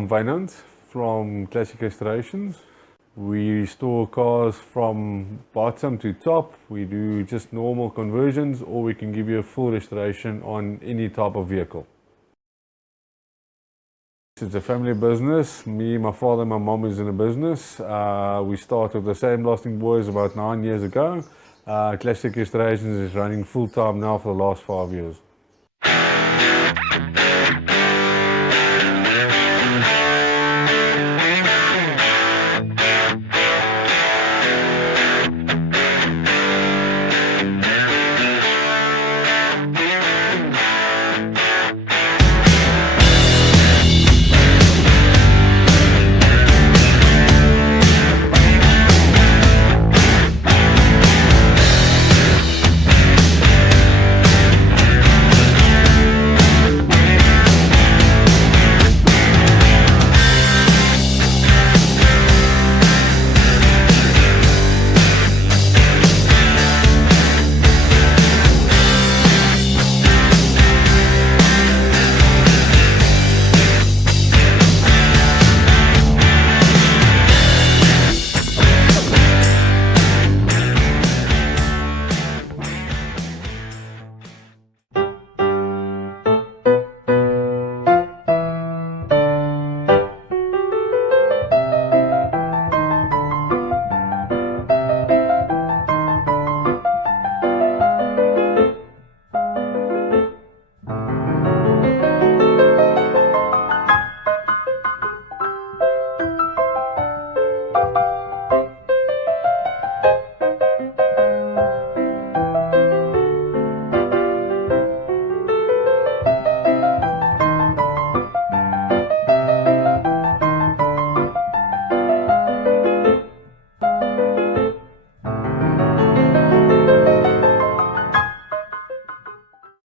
I'm Wynand from Classic Restorations. We restore cars from bottom to top. We do just normal conversions, or we can give you a full restoration on any type of vehicle. It's a family business. Me, my father, and my mom is in a business. We started the Sandblasting Boys about 9 years ago. Classic Restorations is running full time now for the last 5 years.